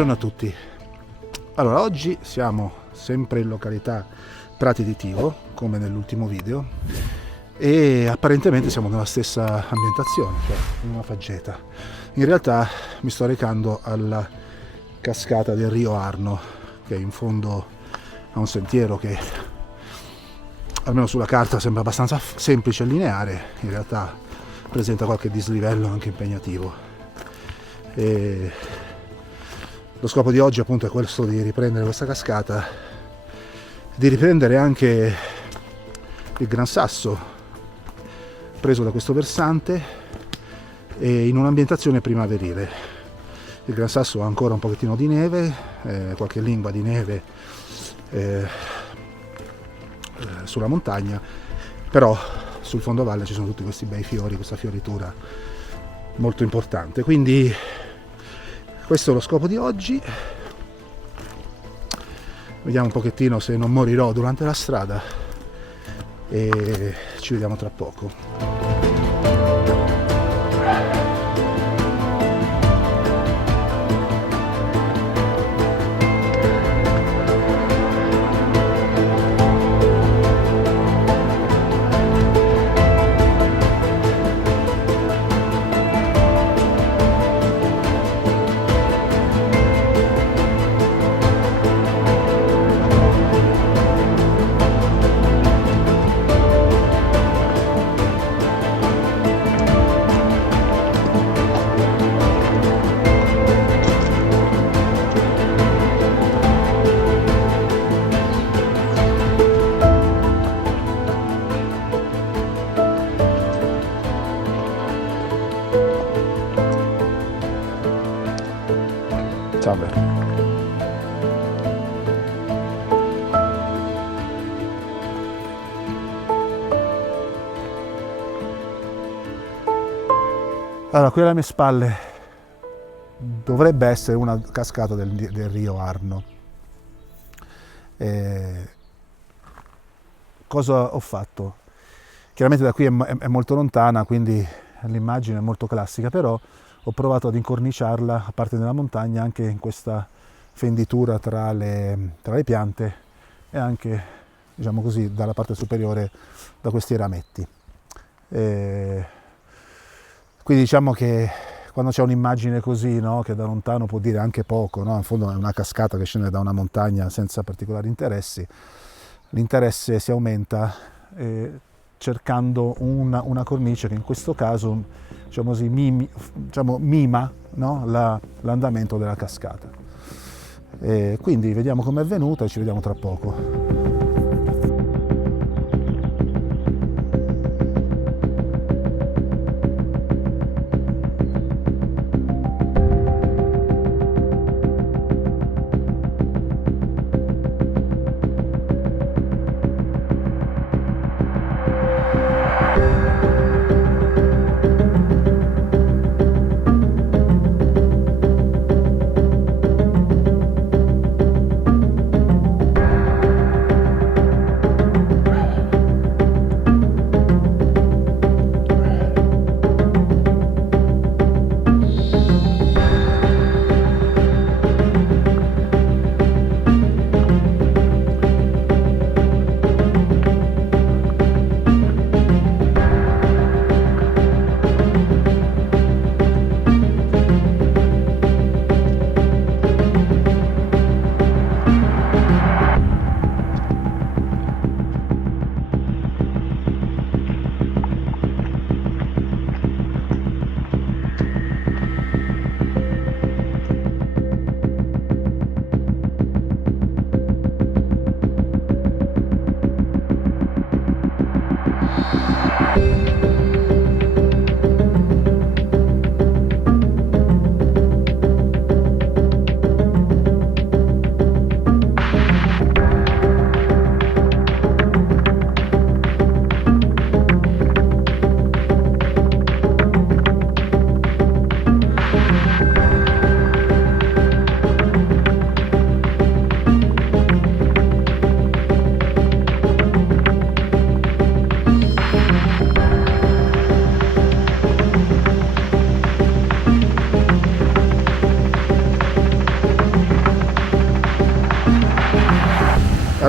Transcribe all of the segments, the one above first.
Buongiorno a tutti. Allora, oggi siamo sempre in località Prati di Tivo, come nell'ultimo video, e apparentemente siamo nella stessa ambientazione, cioè in una faggeta. In realtà mi sto recando alla cascata del Rio Arno, che è in fondo a un sentiero che almeno sulla carta sembra abbastanza semplice e lineare, in realtà presenta qualche dislivello anche impegnativo. E lo scopo di oggi appunto è questo di riprendere questa cascata, di riprendere anche il Gran Sasso preso da questo versante e in un'ambientazione primaverile. Il Gran Sasso ha ancora un pochettino di neve, qualche lingua di neve sulla montagna, però sul fondovalle ci sono tutti questi bei fiori, questa fioritura molto importante. Quindi questo è lo scopo di oggi. Vediamo un pochettino se non morirò durante la strada e ci vediamo tra poco. Salve. Allora, qui alle mie spalle dovrebbe essere una cascata del Rio Arno. Cosa ho fatto? Chiaramente da qui è molto lontana, quindi l'immagine è molto classica, però ho provato ad incorniciarla, a parte nella montagna, anche in questa fenditura tra le piante e anche, diciamo così, dalla parte superiore da questi rametti. Quindi diciamo che quando c'è un'immagine così, no, che da lontano può dire anche poco, no? In fondo è una cascata che scende da una montagna senza particolari interessi, l'interesse si aumenta cercando una cornice che in questo caso, diciamo così, mima, no, l'andamento della cascata. Quindi vediamo com'è venuta e ci vediamo tra poco.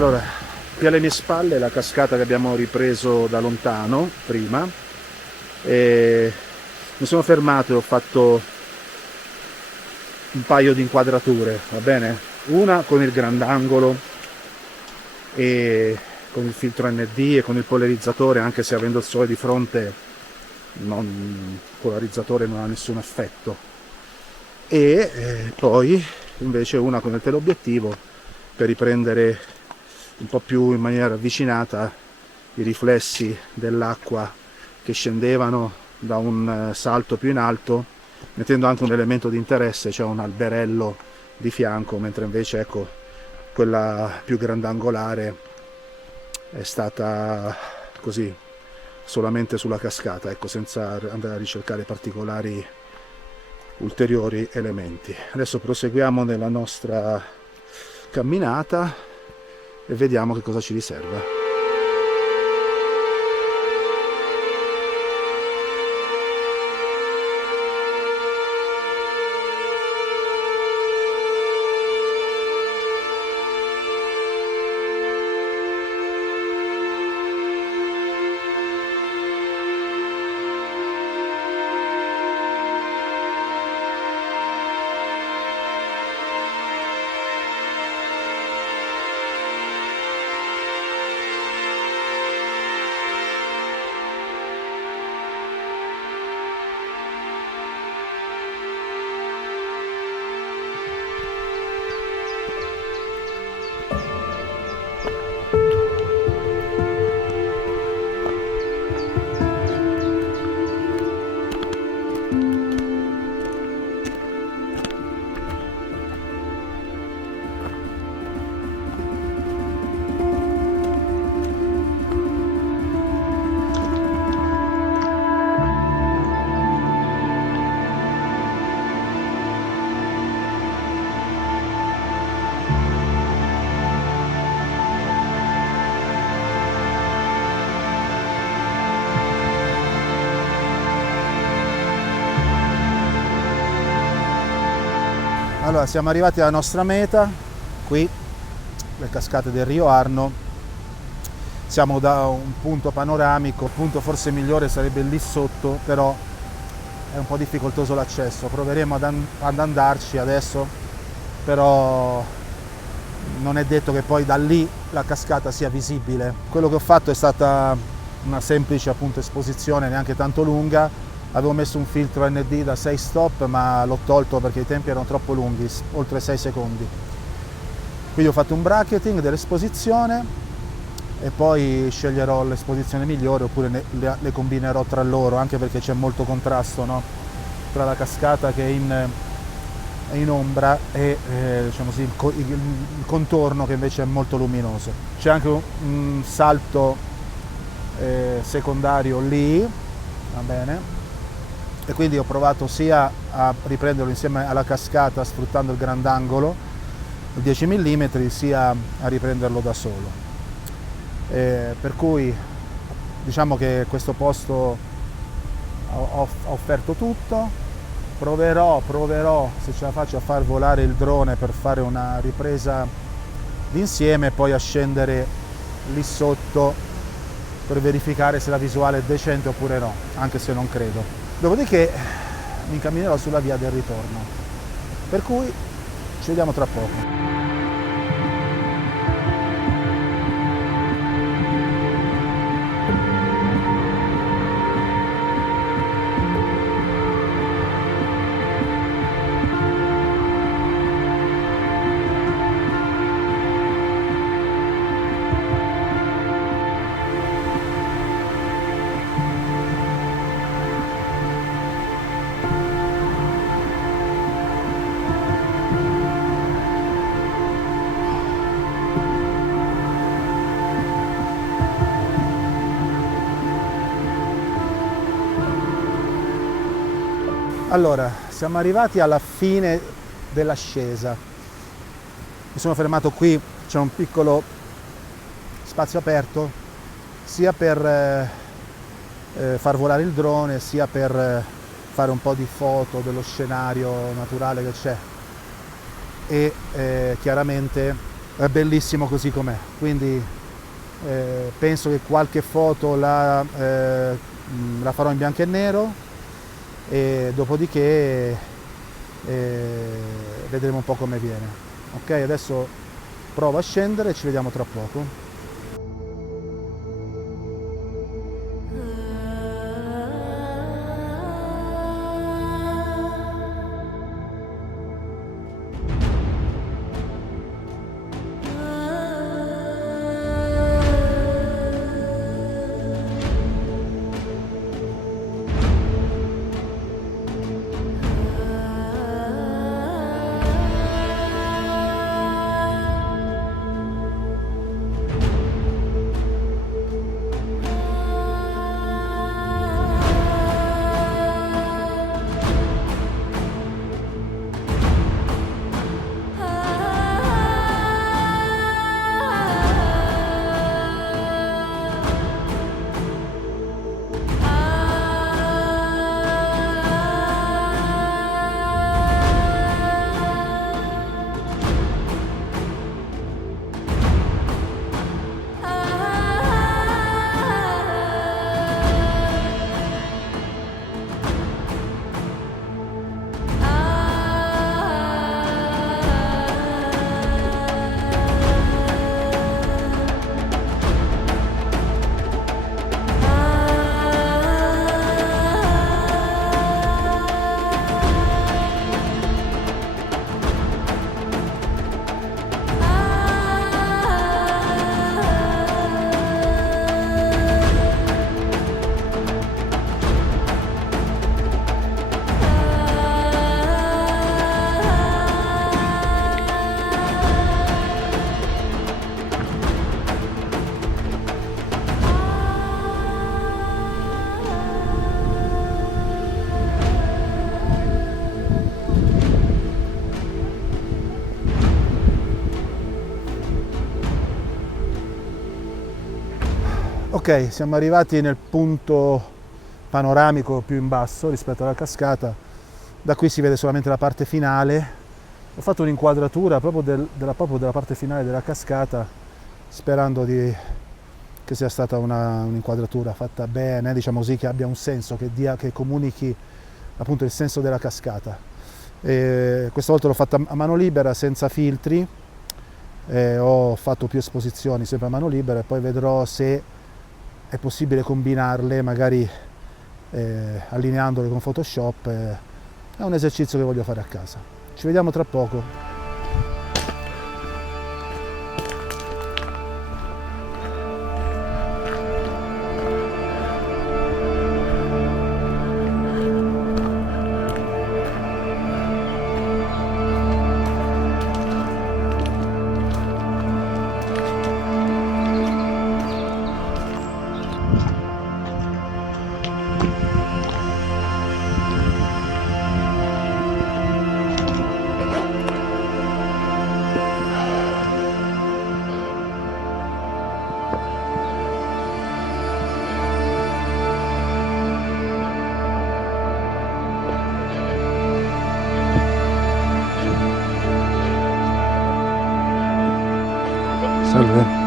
Allora, qui alle mie spalle la cascata che abbiamo ripreso da lontano prima, e mi sono fermato e ho fatto un paio di inquadrature, va bene? Una con il grandangolo e con il filtro ND e con il polarizzatore, anche se avendo il sole di fronte il polarizzatore non ha nessun effetto, e poi invece una con il teleobiettivo per riprendere un po' più in maniera avvicinata i riflessi dell'acqua che scendevano da un salto più in alto, mettendo anche un elemento di interesse, cioè un alberello di fianco, mentre invece ecco quella più grandangolare è stata così solamente sulla cascata, ecco, senza andare a ricercare particolari ulteriori elementi. Adesso proseguiamo nella nostra camminata e vediamo che cosa ci riserva. Allora, siamo arrivati alla nostra meta, qui, le cascate del Rio Arno. Siamo da un punto panoramico, il punto forse migliore sarebbe lì sotto, però è un po' difficoltoso l'accesso. Proveremo ad andarci adesso, però non è detto che poi da lì la cascata sia visibile. Quello che ho fatto è stata una semplice appunto esposizione, neanche tanto lunga. Avevo messo un filtro ND da 6 stop, ma l'ho tolto perché i tempi erano troppo lunghi, oltre 6 secondi. Quindi ho fatto un bracketing dell'esposizione e poi sceglierò l'esposizione migliore, oppure le combinerò tra loro, anche perché c'è molto contrasto, no? Tra la cascata che è in ombra e diciamo così, il contorno che invece è molto luminoso. C'è anche un salto secondario lì, va bene? E quindi ho provato sia a riprenderlo insieme alla cascata sfruttando il grandangolo, il 10 mm, sia a riprenderlo da solo. Per cui diciamo che questo posto ho offerto tutto. Proverò se ce la faccio a far volare il drone per fare una ripresa d'insieme e poi a scendere lì sotto per verificare se la visuale è decente oppure no, anche se non credo. Dopodiché mi incamminerò sulla via del ritorno, per cui ci vediamo tra poco. Allora, siamo arrivati alla fine dell'ascesa. Mi sono fermato qui, c'è un piccolo spazio aperto, sia per far volare il drone, sia per fare un po' di foto dello scenario naturale che c'è. E chiaramente è bellissimo così com'è, quindi penso che qualche foto la farò in bianco e nero e dopodiché vedremo un po' come viene. Ok, adesso provo a scendere e ci vediamo tra poco. Ok, siamo arrivati nel punto panoramico più in basso rispetto alla cascata. Da qui si vede solamente la parte finale. Ho fatto un'inquadratura proprio della parte finale della cascata, sperando che sia stata un'inquadratura fatta bene, diciamo così, che abbia un senso, che comunichi appunto il senso della cascata. Questa volta l'ho fatta a mano libera, senza filtri. Ho fatto più esposizioni sempre a mano libera e poi vedrò se è possibile combinarle, magari allineandole con Photoshop. È un esercizio che voglio fare a casa. Ci vediamo tra poco. Salve.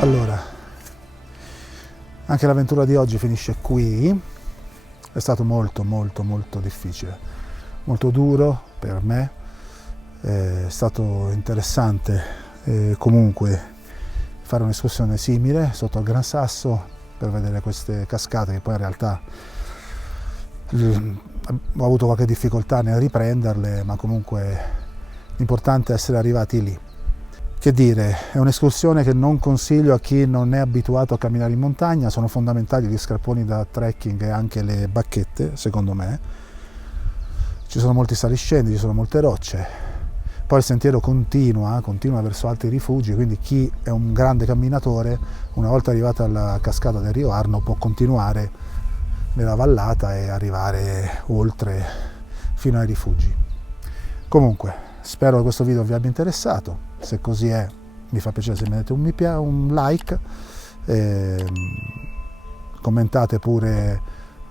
Allora, anche l'avventura di oggi finisce qui. È stato molto difficile, molto duro per me. È stato interessante comunque fare un'escursione simile sotto al Gran Sasso per vedere queste cascate, che poi in realtà ho avuto qualche difficoltà nel riprenderle, ma comunque l'importante è essere arrivati lì. Che dire, è un'escursione che non consiglio a chi non è abituato a camminare in montagna. Sono fondamentali gli scarponi da trekking e anche le bacchette, secondo me. Ci sono molti saliscendi, ci sono molte rocce, poi il sentiero continua verso altri rifugi, quindi chi è un grande camminatore, una volta arrivato alla cascata del Rio Arno, può continuare nella vallata e arrivare oltre fino ai rifugi. Comunque, spero che questo video vi abbia interessato. Se così è, mi fa piacere se mettete un like, commentate pure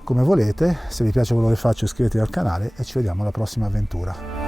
come volete. Se vi piace quello che faccio, iscrivetevi al canale e ci vediamo alla prossima avventura.